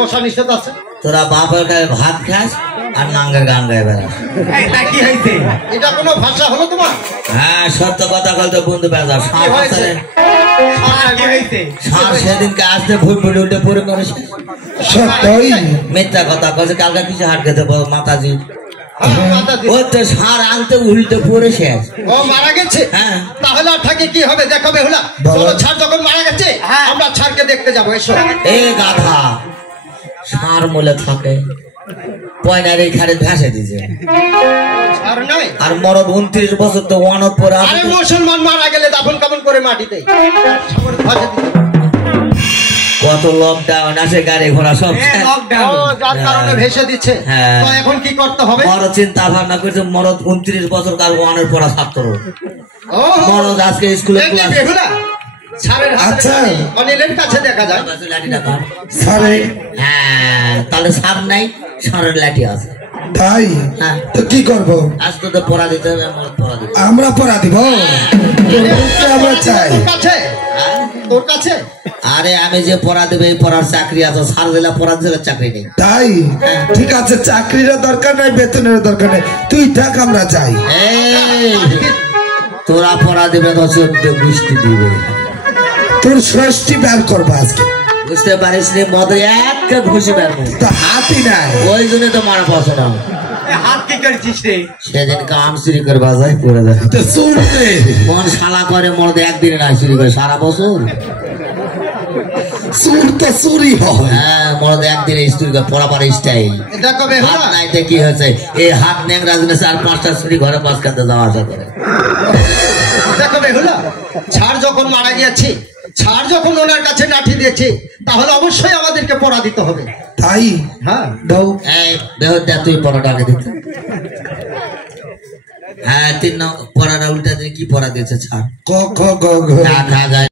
বসা নিষেধ আছে। তোরা বাপের গায়ে ভাত খাস আর নাঙ্গের গান গায়ে বেড়াস। এটা কোনো ভাষা হলো তোমার? হ্যাঁ সত্য কথা বলতে বন্ধু বেড়া সেদিনকে আসতে ভুল ভুল উল্টে পড়ে করেছে। সত্যই মিথ্যা কথা কয়েছে। কালকে কিছু হাট খেতে মাতাজি ও তো সার আনতে উল্টে পড়ে শেষ। ও মারা গেছে? হ্যাঁ। তাহলে আর থাকে কি হবে দেখো বেহুলা। চলো ছাড় যখন মারা গেছে আমরা ছাড়কে দেখতে যাবো। এসো। এ গাধা সার মূলে থাকে পয়নার এই খারে ভেসে দিছে ছাড় নাই। আর মরদ 29 বছর তো ওয়ানত পরে। আরে মুসলমান মারা গেলে দাফন কাফন করে মাটিতে কত লকডাউন আছে, গাড়ি ঘোড়া সব যার কারণে ভেসে দিচ্ছে। তো এখন কি করতে হবে? মরদ চিন্তা ভাবনা করছে মরদ 29 বছর কাল ওয়ানের পড়া ছাত্র মরদ আজকে স্কুলে আচ্ছা অনিলের কাছে দেখা যায়। হ্যাঁ তাহলে সার নাই, সারের লাঠি আছে। তাই তো কি করবো? আজ তো পড়া দিতে হবে, আমরা পড়া দিব। আমরা চাই তোর কাছে। আরে আমি যে পড়া দেবে এই পড়ার চাকরি আছে, সার দিলে পড়া দিলে চাকরি নেই। তাই ঠিক আছে, চাকরির দরকার নাই, বেতনের দরকার নেই, তুই থাক, আমরা চাই। তোরা পড়া দেবে তো বৃষ্টি দিবে, তোর ষষ্ঠী বের করবো আজকে। বুঝতে পারিস রে মদে একটা ঘুষি বের তো হাতই নাই, ওই জন্য তো মারা পছন্দ। হাত কি করছিস রে? সেদিন কাম চুরি করে বাজায় পড়ে যায়। মন শালা করে মরদে একদিনে না চুরি করে সারা বছর। চুর তো চুরি হয়। হ্যাঁ মরদে একদিনে চুরি করে পড়া পারে স্টাইল। হাত নাইতে কি হয়েছে, এই হাত ন্যাংরা দিনে 4-5টা চুরি ঘরে পাঁচ কাঁদতে যাওয়া আসা করে। দেখো বেহুলা, ছাড় যখন মারা গিয়েছে, ছাড় যখন ওনার কাছে লাঠি দিয়েছে, তাহলে অবশ্যই আমাদেরকে পড়া দিতে হবে। তাই হ্যাঁ দাও। এই বেহুদা তুই পড়াটা আগে দিতে। হ্যাঁ 3 পড়াটা উল্টা দিয়ে কি পড়া দিয়েছে ছাড়? ক খ গ ঘ।